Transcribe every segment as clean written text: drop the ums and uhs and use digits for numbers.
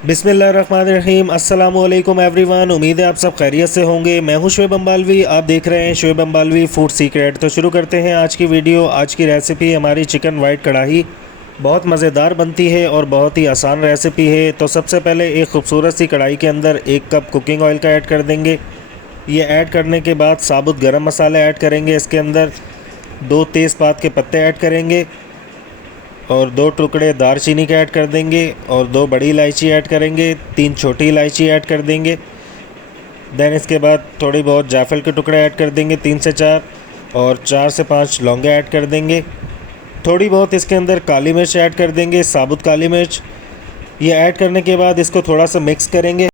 बिस्मिल्लाहिर्रहमानिर्रहीम। अस्सलामुअलैकुम एवरीवन। उम्मीद है आप सब खैरियत से होंगे। मैं हूं शुएब अम्बालवी, आप देख रहे हैं शुएब अम्बालवी फूड सीक्रेट। तो शुरू करते हैं आज की वीडियो। आज की रेसिपी हमारी चिकन वाइट कढ़ाई बहुत मज़ेदार बनती है और बहुत ही आसान रेसिपी है। तो सबसे पहले एक खूबसूरत सी कढ़ाई के अंदर 1 कप कुकिंग ऑयल का ऐड कर देंगे। ये ऐड करने के बाद साबुत गरम मसाले ऐड करेंगे। इसके अंदर 2 तेज़पात के पत्ते ऐड करेंगे और 2 टुकड़े दारचीनी के ऐड कर देंगे और 2 बड़ी इलायची ऐड करेंगे, 3 छोटी इलायची ऐड कर देंगे। देन इसके बाद थोड़ी बहुत जायफल के टुकड़े ऐड कर देंगे 3 से 4 और 4 से 5 लौंगे ऐड कर देंगे। थोड़ी बहुत इसके अंदर काली मिर्च ऐड कर देंगे, साबुत काली मिर्च। ये ऐड करने के बाद इसको थोड़ा सा मिक्स करेंगे।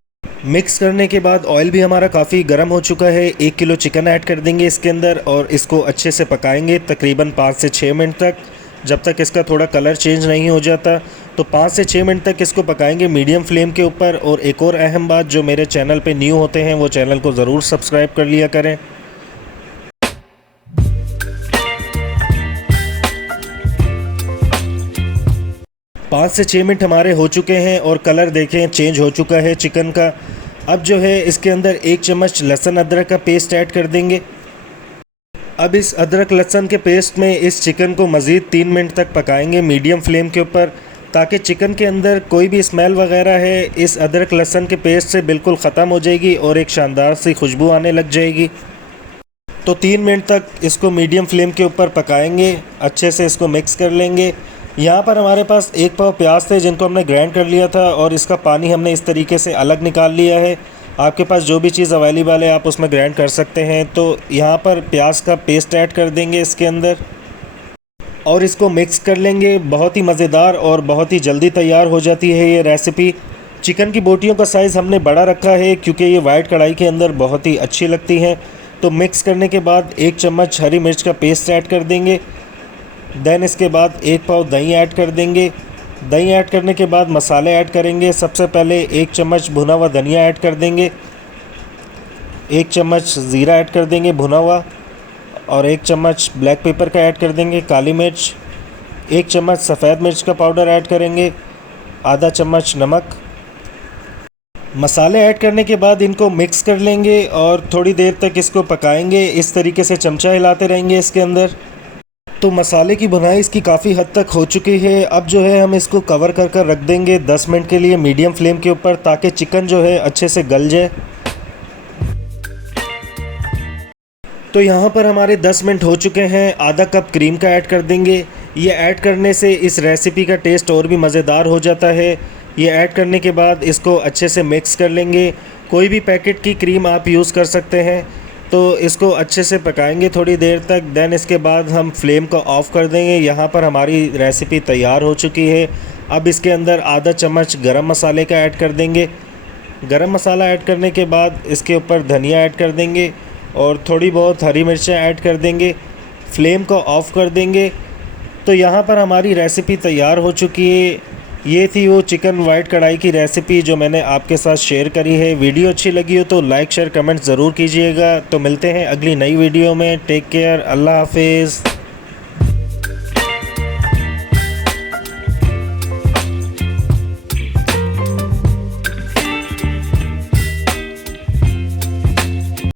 मिक्स करने के बाद ऑयल भी हमारा काफ़ी गर्म हो चुका है। 1 किलो चिकन ऐड कर देंगे इसके अंदर और इसको अच्छे से पकाएंगे तकरीबन 5 से 6 मिनट तक, जब तक इसका थोड़ा कलर चेंज नहीं हो जाता। तो 5 से 6 मिनट तक इसको पकाएंगे मीडियम फ्लेम के ऊपर। और एक और अहम बात, जो मेरे चैनल पे न्यू होते हैं वो चैनल को ज़रूर सब्सक्राइब कर लिया करें। 5 से 6 मिनट हमारे हो चुके हैं और कलर देखें चेंज हो चुका है चिकन का। अब जो है इसके अंदर 1 चम्मच लहसुन अदरक का पेस्ट ऐड कर देंगे। अब इस अदरक लहसुन के पेस्ट में इस चिकन को मज़ीद 3 मिनट तक पकाएंगे मीडियम फ्लेम के ऊपर, ताकि चिकन के अंदर कोई भी स्मेल वगैरह है इस अदरक लहसुन के पेस्ट से बिल्कुल ख़त्म हो जाएगी और एक शानदार सी खुशबू आने लग जाएगी। तो 3 मिनट तक इसको मीडियम फ्लेम के ऊपर पकाएंगे, अच्छे से इसको मिक्स कर लेंगे। यहाँ पर हमारे पास 1 पाव प्याज थे जिनको हमने ग्राइंड कर लिया था और इसका पानी हमने इस तरीके से अलग निकाल लिया है। आपके पास जो भी चीज़ अवेलेबल है आप उसमें ग्राइंड कर सकते हैं। तो यहाँ पर प्याज का पेस्ट ऐड कर देंगे इसके अंदर और इसको मिक्स कर लेंगे। बहुत ही मज़ेदार और बहुत ही जल्दी तैयार हो जाती है ये रेसिपी। चिकन की बोटियों का साइज़ हमने बड़ा रखा है क्योंकि ये वाइट कढ़ाई के अंदर बहुत ही अच्छी लगती हैं। तो मिक्स करने के बाद 1 चम्मच हरी मिर्च का पेस्ट ऐड कर देंगे। देन इसके बाद 1 पाव दही ऐड कर देंगे। दही ऐड करने के बाद मसाले ऐड करेंगे। सबसे पहले 1 चम्मच भुना हुआ धनिया ऐड कर देंगे, 1 चम्मच ज़ीरा ऐड कर देंगे भुना हुआ और 1 चम्मच ब्लैक पेपर का ऐड कर देंगे, काली मिर्च, 1 चम्मच सफ़ेद मिर्च का पाउडर ऐड करेंगे, आधा चम्मच नमक। मसाले ऐड करने के बाद इनको मिक्स कर लेंगे और थोड़ी देर तक इसको पकाएंगे। इस तरीके से चमचा हिलाते रहेंगे इसके अंदर। तो मसाले की भुनाई इसकी काफ़ी हद तक हो चुकी है। अब जो है हम इसको कवर कर कर रख देंगे 10 मिनट के लिए मीडियम फ्लेम के ऊपर, ताकि चिकन जो है अच्छे से गल जाए। तो यहाँ पर हमारे 10 मिनट हो चुके हैं। आधा कप क्रीम का ऐड कर देंगे। ये ऐड करने से इस रेसिपी का टेस्ट और भी मज़ेदार हो जाता है। ये ऐड करने के बाद इसको अच्छे से मिक्स कर लेंगे। कोई भी पैकेट की क्रीम आप यूज़ कर सकते हैं। तो इसको अच्छे से पकाएंगे थोड़ी देर तक। देन इसके बाद हम फ्लेम को ऑफ़ कर देंगे। यहाँ पर हमारी रेसिपी तैयार हो चुकी है। अब इसके अंदर आधा चम्मच गरम मसाले का ऐड कर देंगे। गरम मसाला ऐड करने के बाद इसके ऊपर धनिया ऐड कर देंगे और थोड़ी बहुत हरी मिर्चें ऐड कर देंगे। फ्लेम को ऑफ़ कर देंगे। तो यहाँ पर हमारी रेसिपी तैयार हो चुकी है। ये थी वो चिकन वाइट कढ़ाई की रेसिपी जो मैंने आपके साथ शेयर करी है। वीडियो अच्छी लगी हो तो लाइक शेयर कमेंट ज़रूर कीजिएगा। तो मिलते हैं अगली नई वीडियो में। टेक केयर, अल्लाह हाफिज़।